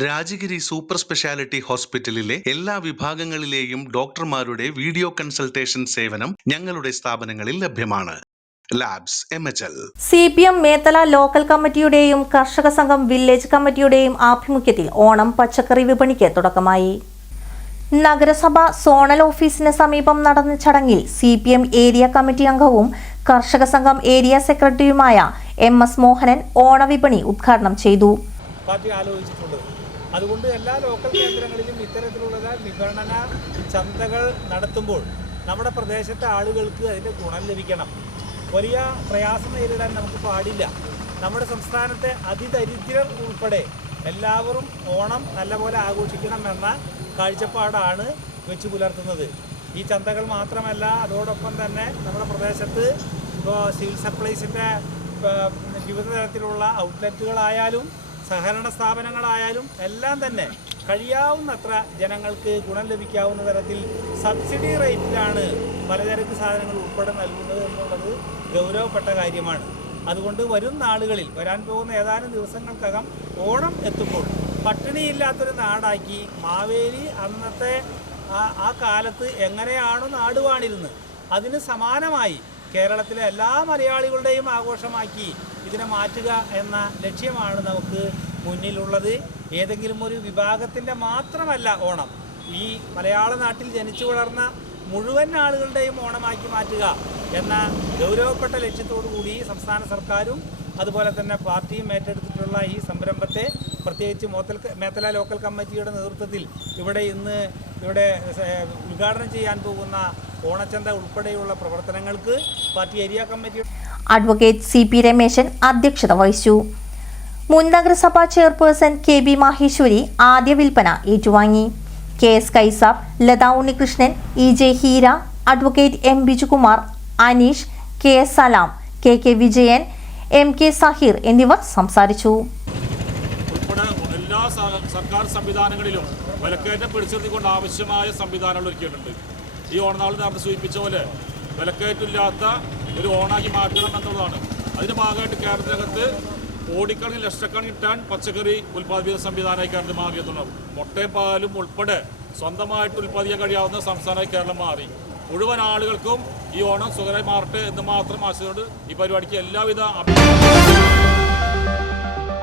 Rajagiri super speciality ഹോസ്പിറ്റലിലെ എല്ലാ വിഭാഗങ്ങളിലെയും ഡോക്ടർമാരുടെ വീഡിയോ കൺസൾട്ടേഷൻ സേവനം ഞങ്ങളുടെ സ്ഥാപനങ്ങളിൽ ലഭ്യമാണ്. Labs M H L. C P M Methala local കമ്മിറ്റിയുടെയും കർഷക സംഘം വില്ലേജ് കമ്മിറ്റിയുടെയും ആഭിമുഖ്യത്തിൽ ഓണം പച്ചക്കറി വിപണിക്ക് തുടക്കമായി. നഗരസഭ സോണൽ ഓഫീസിന് സമീപം നടന്ന ചടങ്ങിൽ C P M area committee അംഗവും കർഷക സംഘം ഏരിയ സെക്രട്ടറിയുമായ എം എസ് മോഹനൻ ഓണവിപണി ഉദ്ഘാടനം ചെയ്തു. പാർട്ടി ആലോചിച്ചിട്ടുള്ളത് അതുകൊണ്ട് എല്ലാ ലോക്കൽ കേന്ദ്രങ്ങളിലും ഇത്തരത്തിലുള്ള വിപണന ചന്തകൾ നടത്തുമ്പോൾ നമ്മുടെ പ്രദേശത്തെ ആളുകൾക്ക് അതിന്റെ ഗുണം ലഭിക്കണം. വലിയ പ്രയാസം നേരിടാൻ നമുക്ക് പാടില്ല. നമ്മുടെ സംസ്ഥാനത്തെ അതിദരിദ്രർ ഉൾപ്പെടെ എല്ലാവരും ഓണം നല്ലപോലെ ആഘോഷിക്കണം എന്ന കാഴ്ചപ്പാടാണ് വെച്ച് പുലർത്തുന്നത്. ഈ ചന്തകൾ മാത്രമല്ല അതോടൊപ്പം തന്നെ നമ്മുടെ പ്രദേശത്ത് ഇപ്പോൾ സിവിൽ സപ്ലൈസിന്റെ വിവിധ തരത്തിലുള്ള ഔട്ട്ലെറ്റുകളായാലും സഹകരണ സ്ഥാപനങ്ങളായാലും എല്ലാം തന്നെ കഴിയാവുന്നത്ര ജനങ്ങൾക്ക് ഗുണം ലഭിക്കാവുന്ന തരത്തിൽ സബ്സിഡി റേറ്റിലാണ് പലചരക്ക് സാധനങ്ങൾ ഉൾപ്പെടെ നൽകുന്നത് എന്നുള്ളത് ഗൗരവപ്പെട്ട കാര്യമാണ്. അതുകൊണ്ട് വരും നാളുകളിൽ വരാൻ പോകുന്ന ഏതാനും ദിവസങ്ങൾക്കകം ഓണം എത്തുമ്പോൾ പട്ടിണിയില്ലാത്തൊരു നാടാക്കി മാവേലി അന്നത്തെ ആ കാലത്ത് എങ്ങനെയാണോ നാട് വാണിരുന്നത് അതിന് സമാനമായി കേരളത്തിലെ എല്ലാ മലയാളികളുടെയും ആഘോഷമാക്കി ഇതിനെ മാറ്റുക എന്ന ലക്ഷ്യമാണ് നമുക്ക് മുന്നിലുള്ളത്. ഏതെങ്കിലും ഒരു വിഭാഗത്തിന്റെ മാത്രമല്ല ഓണം. ഈ മലയാള നാട്ടിൽ ജനിച്ചു വളർന്ന മുഴുവൻ ആളുകളുടെയും ഓണമാക്കി മാറ്റുക എന്ന ഗൗരവപ്പെട്ട ലക്ഷ്യത്തോടു കൂടി സംസ്ഥാന സർക്കാരും അതുപോലെ തന്നെ പാർട്ടിയും ഏറ്റെടുത്തിട്ടുള്ള ഈ സംരംഭത്തെ പ്രത്യേകിച്ച് മോത്തൽ മേത്തല ലോക്കൽ കമ്മിറ്റിയുടെ നേതൃത്വത്തിൽ ഇവിടെ ഇന്ന് ഇവിടെ ഉദ്ഘാടനം ചെയ്യാൻ പോകുന്ന ഓണച്ചന്ത ഉൾപ്പെടെയുള്ള പ്രവർത്തനങ്ങൾക്ക് party area committee advocate C P Rameshan അധ്യക്ഷത വഹിച്ചു. മുൻ നഗരസഭാ ചെയർപേഴ്സൺ കെ ബി മാഹേശ്വരി ആദ്യ വിൽപ്പന ഏറ്റുവാങ്ങി. K S Kaisab Latha Unnikrishnan E J Heera advocate M Bijukumar Aneesh K S Salam K K Vijayan M K Saheer എന്നിവർ സംസാരിച്ചു. എല്ലാ സർക്കാർ സംവിധാനങ്ങളിലും വിലക്കയറ്റം പിടിച്ചെടുത്തിക്കൊണ്ട് ആവശ്യമായ സംവിധാനങ്ങൾ ഒരുക്കിയിട്ടുണ്ട്. ഈ ഓണനാളിൽ നേരത്തെ സൂചിപ്പിച്ച പോലെ വിലക്കയറ്റില്ലാത്ത ഒരു ഓണാക്കി മാറ്റണം എന്നുള്ളതാണ്. അതിന്റെ ഭാഗമായിട്ട് കേരളത്തിനകത്ത് കോടിക്കണക്കിന് ലക്ഷക്കണക്കിന് ടൺ പച്ചക്കറി ഉൽപ്പാദിപ്പിക്കുന്ന സംവിധാനമായി കേരളത്തിൽ മാറിയെന്നുള്ളത് മുട്ടയും പാലും ഉൾപ്പെടെ സ്വന്തമായിട്ട് ഉൽപ്പാദിക്കാൻ കഴിയാവുന്ന സംസ്ഥാനമായി കേരളം മാറി. മുഴുവൻ ആളുകൾക്കും ഈ ഓണം സുഖമായി മാറട്ടെ എന്ന് മാത്രം ആശയോട് ഈ പരിപാടിക്ക് എല്ലാവിധ